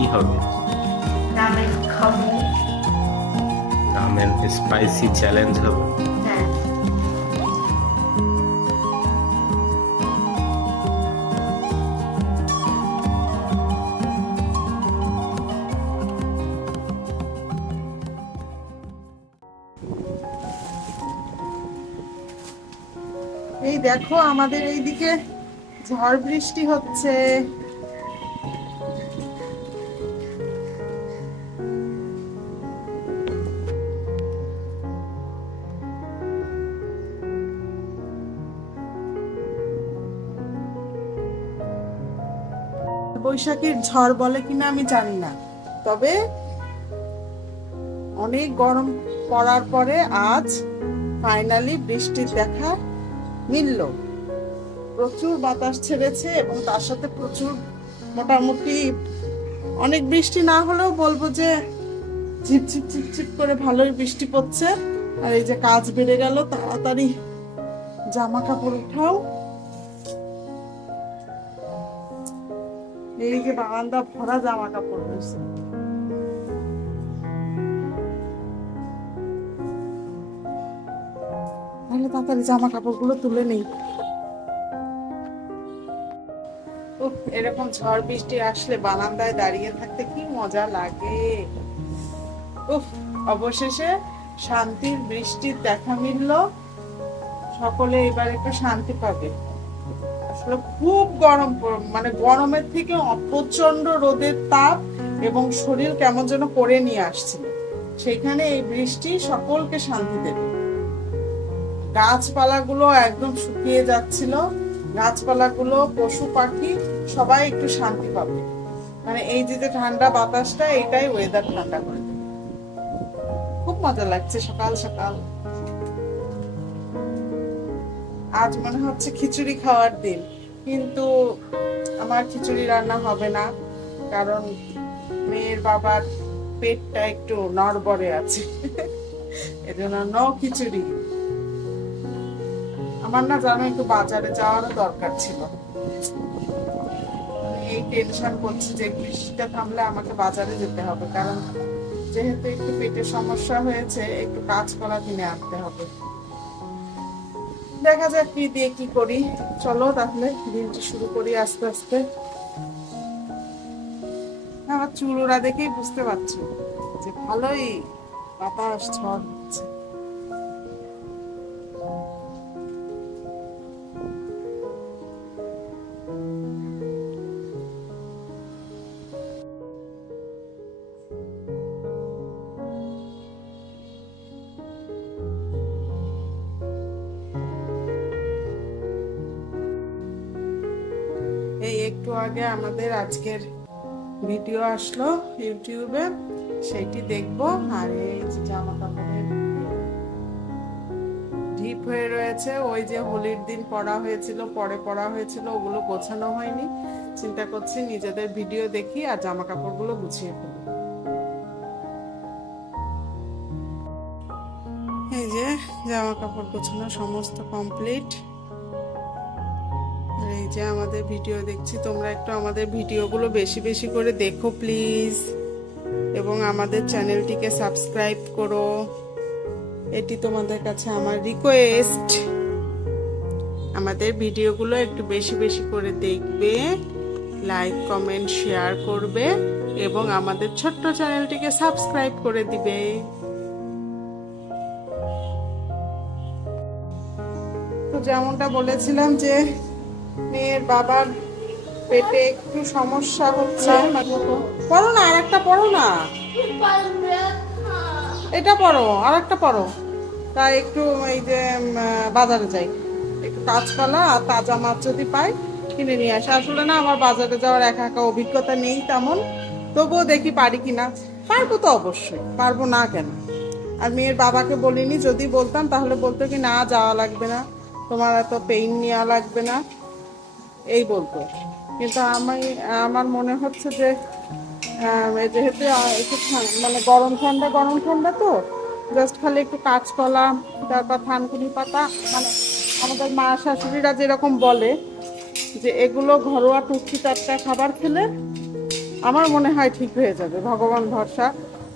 কি হবে? রামেন খাবো। রামেন স্পাইসি চ্যালেঞ্জ হবে। হ্যাঁ, এই দেখো আমাদের এইদিকে ঝড় বৃষ্টি হচ্ছে। বৈশাখীর ঝড় বলে কিনা আমি জানি না, তবে অনেক গরম পড়ার পরে আজ ফাইনালি বৃষ্টির দেখা মিলল। প্রচুর বাতাস ছেড়েছে এবং তার সাথে প্রচুর, মোটামুটি অনেক বৃষ্টি না হলেও বলবো যে ঝিপঝিপ ঝিপঝিপ করে ভালোই বৃষ্টি পড়ছে। আর এই যে কাজ বেড়ে গেল, তাড়াতাড়ি জামা কাপড় উঠাও। এই যে বারান্দা ভরা জামা কাপড় রয়েছে। তাহলে তাড়াতাড়ি জামা কাপড়গুলো তুলে নেই। উফ, এরকম ঝড় বৃষ্টি আসলে বারান্দায় দাঁড়িয়ে থাকতে কি মজা লাগে। উফ, অবশেষে শান্তির বৃষ্টির দেখা মিলল। সকলে এবার একটু শান্তি পাবে। আসলে খুব গরম, মানে গরমের থেকে প্রচন্ড রোদের তাপ এবং শরীর কেমন যেন করে নিয়ে আসছিল। সেখানে এই বৃষ্টি সকলকে শান্তি দেবে। গাছপালাগুলো একদম শুকিয়ে যাচ্ছিল, গাছপালাগুলো, পশু পাখি সবাই একটু শান্তি পাবে। মানে এই যে ঠান্ডা বাতাসটা, এটাই ওয়েদার ঠান্ডা করে দেবে। খুব মজা লাগছে সকাল সকাল। আজ মনে হচ্ছে খিচুড়ি খাওয়ার দিন, কিন্তু আমার খিচুড়ি রান্না হবে না, কারণ মেয়ের বাবার পেটটা একটু নড়বড়ে আছে। এজন্য নো খিচুড়ি। আমার না জানো একটু বাজারে যাওয়ারও দরকার ছিল। এই টেনশন করছি যে বৃষ্টিটা থামলে আমাকে বাজারে যেতে হবে, কারণ যেহেতু একটু পেটের সমস্যা হয়েছে, একটু কাঁচকলা কিনে আনতে হবে। দেখা যাক কি দিয়ে কি করি। চলো তাহলে দিনটি শুরু করি আস্তে আস্তে। আমার চুল ওরা দেখেই বুঝতে পারছি যে ভালোই বাতাস ঝড় হচ্ছে। এই একটু আগে আমাদের আজকের ভিডিও আসলো ইউটিউবে, সেইটি দেখবো। আর এই যে জামা কাপড়ের ঢিপ হয়ে রয়েছে, ওই যে হোলির দিন পরা হয়েছিল, পরে পরা হয়েছিল, ওগুলো গোছানো হয়নি। চিন্তা করছি নিজেদের ভিডিও দেখি আর জামা কাপড়গুলো গুছিয়ে ফেলি। এই যে জামা কাপড় গোছানো সমস্ত কমপ্লিট। এই যে আমাদের ভিডিও দেখছি, তোমরা একটু আমাদের ভিডিওগুলো বেশি বেশি করে দেখো প্লিজ, এবং আমাদের চ্যানেলটিকে সাবস্ক্রাইব করো। এটি তোমাদের কাছে আমার রিকোয়েস্ট। আমাদের ভিডিওগুলো একটু বেশি বেশি করে দেখবে, লাইক কমেন্ট শেয়ার করবে এবং আমাদের ছোট্ট চ্যানেলটিকে সাবস্ক্রাইব করে দিবে। তো যেমনটা বলেছিলাম যে মেয়ের বাবার পেটে একটু সমস্যা হচ্ছে। পড়ো না, আর একটা পড়ো না, এটা পড়ো, আর একটা পড়ো। তাই একটু এই যে বাজারে যাই, একটু কাঁচকলা আর তাজা মাছ যদি পাই কিনে নিয়ে আসে। আসলে না আমার বাজারে যাওয়ার একা একা অভিজ্ঞতা নেই তেমন, তবুও দেখি পারি কিনা। পারবো তো অবশ্যই, পারবো না কেন। আর মেয়ের বাবাকে বলিনি, যদি বলতাম তাহলে বলতো কি না যাওয়া লাগবে না, তোমার এত পেইন নেওয়া লাগবে না, এই বলতো। কিন্তু আমার মনে হচ্ছে যে যেহেতু একটু মানে গরম ঠান্ডা তো, জাস্ট খালি একটু কাঁচকলা, তারপর থানকুনি পাতা, মানে আমাদের মা শাশুড়িরা যেরকম বলে যে এগুলো ঘরোয়া টুকটি টাটকা খাবার খেলে আমার মনে হয় ঠিক হয়ে যাবে, ভগবান ভরসা।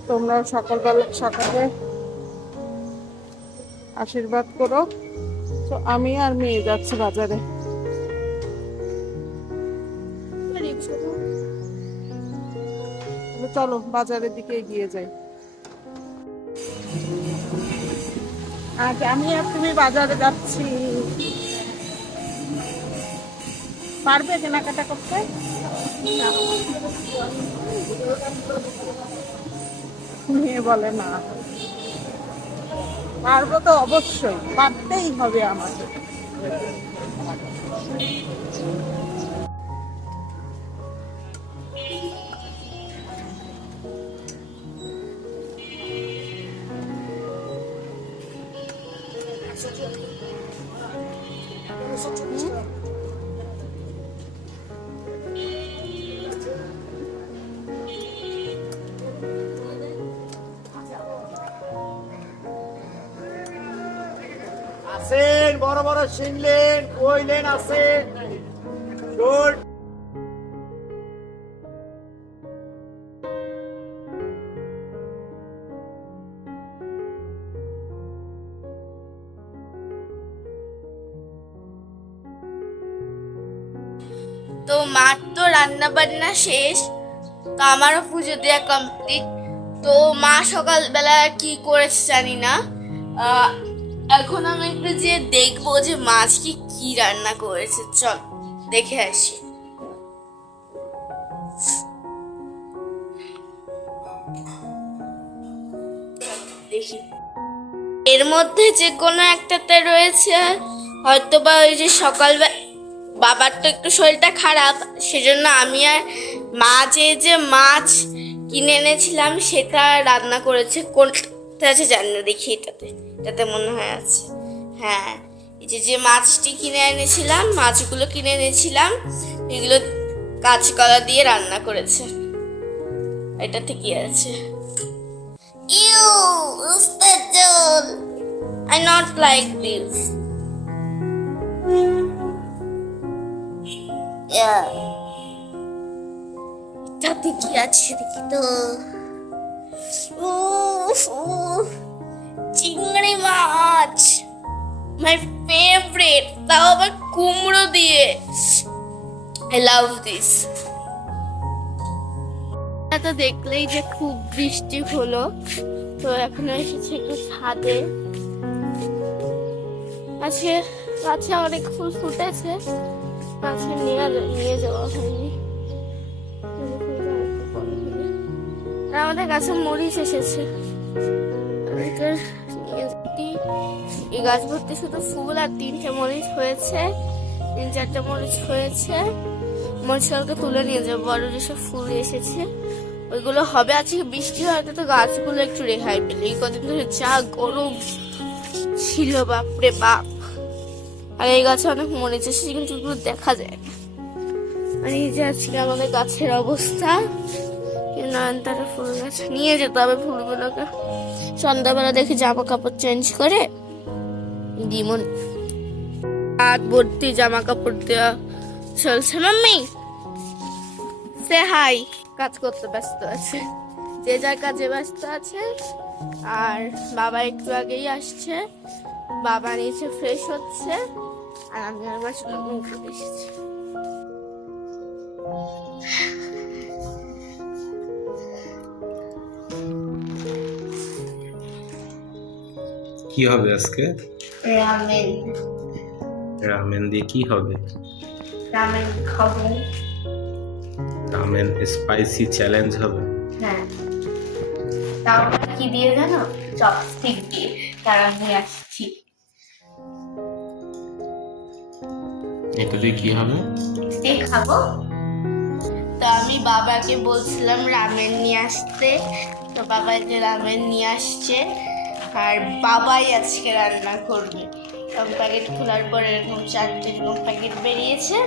তোমরাও সকালে আশীর্বাদ করো। তো আমি আর মেয়ে যাচ্ছি বাজারে। চলো বাজারের দিকে এগিয়ে যাই। আজ আমি আর তুমি বাজারে যাচ্ছি। পারবে কেনাকাটা করতে? মেয়ে বলে না। পারবো তো অবশ্যই, পারতেই হবে আমাকে। আছেন বড় বড় শিনলেন কইলেন আছেন গুড। তো মার তো রান্না বান্না শেষ, তো আমারও পুজো দেওয়া কমপ্লিট। তো মা সকালবেলা কি করেছে জানি না। এখন আমি একটু যে দেখবো যে মাছ কি রান্না করেছে। চল দেখে আসি। দেখি এর মধ্যে যে কোনো একটাতে রয়েছে হয়তো বা ওই যে সকালবেলা বাবার তো একটু শরীরটা খারাপ, সেজন্য আমি আর মা যে মাছ কিনে এনেছিলাম সেটা রান্না করেছে। কোনটা আছে জানি না, দেখি এটাতে মনে হয় আছে। হ্যাঁ, এই যে মাছটি কিনে এনেছিলাম, মাছগুলো কিনে এনেছিলাম, এগুলো কাঁচকলা দিয়ে রান্না করেছে। এটাতে কি আছে? ইউ উস্তাদ জল, I not like this. এটাতে কি আছে দেখি তো। চিংড়ি মাছ, মাই ফেভারিট, তাও আবার কুমড়ো দিয়ে। I love this. তো দেখলেই যে খুব বৃষ্টি হলো, তো এখন এসেছে একটু ছাদে। গাছে অনেক ফুল ফুটেছে, গাছে নিয়ে যাওয়া হয়নি। আর আমাদের গাছে মরিচ এসেছে, এই গাছ ভর্তি শুধু ফুল, আর 3টে মরিচ হয়েছে, 3-4টে মরিচ হয়েছে। মরিচগুলোকে তুলে নিয়ে যাবো। বড় যেসব ফুল এসেছে ওইগুলো হবে। আজকে বৃষ্টি হয়তো, তো গাছগুলো একটু রেহাই পেলে। এই কদিন ধরে যা গরম ছিল, বাপরে বাপ। আর এই গাছে অনেক মরিচ এসেছে, কিন্তু ওগুলো দেখা যায় না। আর এই যে আজকে আমাদের গাছের অবস্থা। নয়নতারা ফুল গাছ নিয়ে যেতে হবে ফুলগুলোকে। সন্ধ্যাবেলা দেখি জামা কাপড় চেঞ্জ করে দিমন। হাত ভর্তি জামা কাপড় দেওয়া চলছে। মাম্মি সে হাই, কাজ করতে ব্যস্ত আছে, যে যার কাজে ব্যস্ত আছে। আর বাবা একটু আগেই আসছে, বাবা নিচে ফ্রেশ হচ্ছে, আর আমি আমার উপরে এসেছি। কি হবে আজকে? রামেন। রামেন দিয়ে কি হবে? রামেন খাবো। রামেন স্পাইসি চ্যালেঞ্জ হবে। হ্যাঁ, তাও কি দিয়ে জানো? চপস্টিক দিয়ে। তারা নিয়ে আসছি। এটা দিয়ে কি হবে? স্টিক খাবো। তো আমি বাবাকে বলছিলাম রামেন নিয়ে আসতে, তো বাবা যে রামেন নিয়ে আসছে, আর বাবাই আজকে রান্না করবে। সব প্যাকেট খোলার পর এরকম 4টে এরকম প্যাকেট বেরিয়েছে,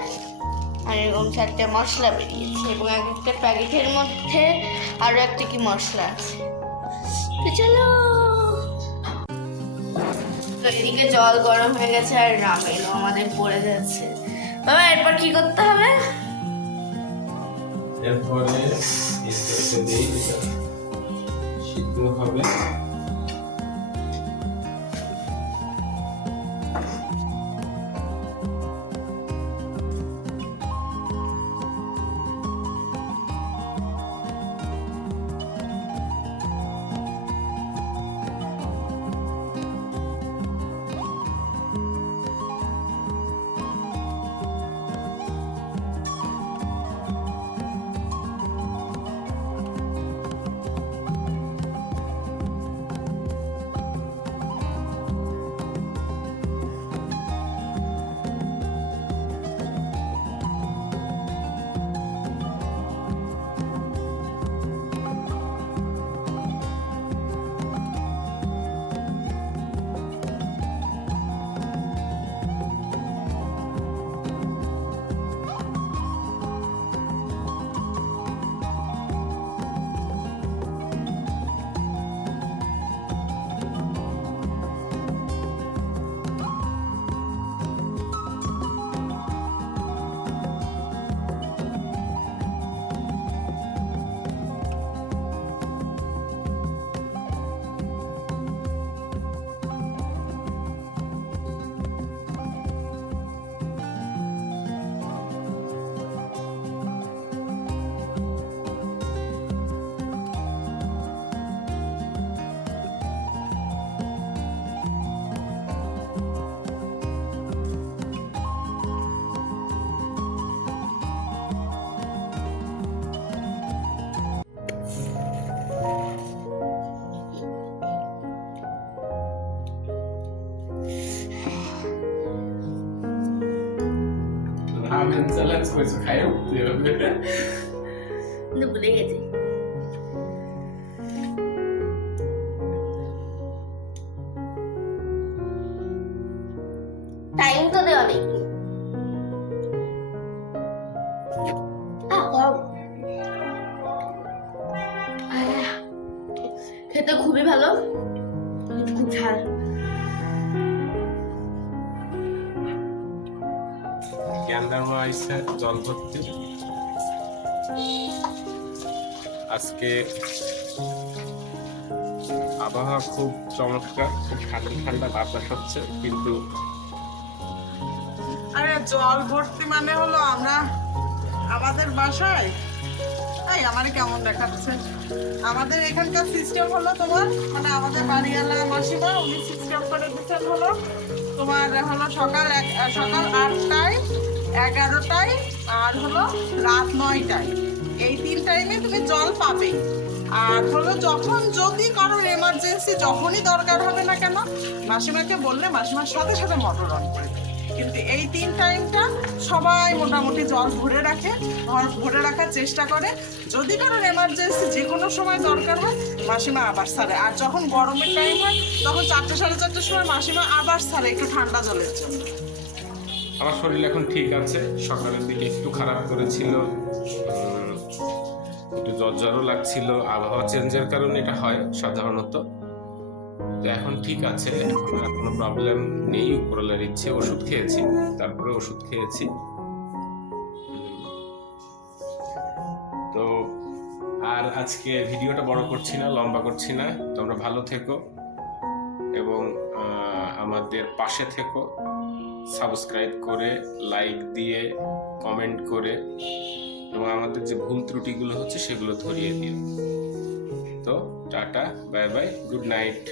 আর এরকম 4টে মশলা বেরিয়েছে, এবং এক একটা প্যাকেটের মধ্যে আরো একটা কি মশলা আছে। তো চলো। তো এদিকে জল গরম হয়ে গেছে, আর রামেনও আমাদের পড়ে যাচ্ছে। বাবা এরপর কি করতে হবে? এরপরে এটাকে দিই, এটা সিদ্ধ হবে। রামেন চ্যালেঞ্জ করেছো, খাই উঠতে হবে। কিন্তু ভুলে গেছি। টাইম তো দেওয়া নেই। খেতে খুবই ভালো, খুব ঝাল। জ্ঞানদার মা আইসা জল ভর্তি। আজকে আবহাওয়া খুব চমৎকার, খুব ঠান্ডা ঠান্ডা বাতাস হচ্ছে, কিন্তু আরে জল ভর্তি মানে হলো আমরা আমাদের বাসায়, এই আমারে কেমন দেখাচ্ছে, আমাদের এখানকার সিস্টেম হলো তোমার, মানে আমাদের বাড়িওয়ালা মাসিমা উনি সিস্টেম করে দিচ্ছেন হলো তোমার হলো সকাল 8টায়, 11টায় আর হলো রাত 9টায়, এই 3 টাইমে তুমি জল পাবে। আর হলো যখন যদি কারোর এমার্জেন্সি যখনই দরকার হবে না কেন, মাসিমাকে বললে মাসিমার সাথে সাথে মোটর অন করে দেবে। কিন্তু এই 3 টাইমটা সবাই মোটামুটি জল ভরে রাখে, ভরে রাখার চেষ্টা করে। যদি কারোর এমার্জেন্সি যে কোনো সময় দরকার হয় মাসিমা আবার ছাড়ে। আর যখন গরমের টাইম হয় তখন 4টে, 4:30টার সময় মাসিমা আবার ছাড়ে একটু ঠান্ডা জলের জন্য। আমার শরীর এখন ঠিক আছে। সকালের দিকে একটু খারাপ করেছিল, একটু জ্বরও লাগছিল, আবহাওয়া চেঞ্জের কারণে এটা হয় সাধারণত। তো এখন ঠিক আছে, এখন আর কোনো প্রবলেম নেই। উপরওয়ালার ইচ্ছে, ওষুধ খেয়েছি, তারপরে ওষুধ খেয়েছি। তো আর আজকে ভিডিওটা বড় করছি না, লম্বা করছি না। তোমরা ভালো থেকো এবং আমাদের পাশে থেকো, সাবস্ক্রাইব করে, লাইক দিয়ে, কমেন্ট করে, এবং আমাদের যে ভুল ত্রুটিগুলো হচ্ছে সেগুলো ধরিয়ে দিও। তো tata, bye bye, good night.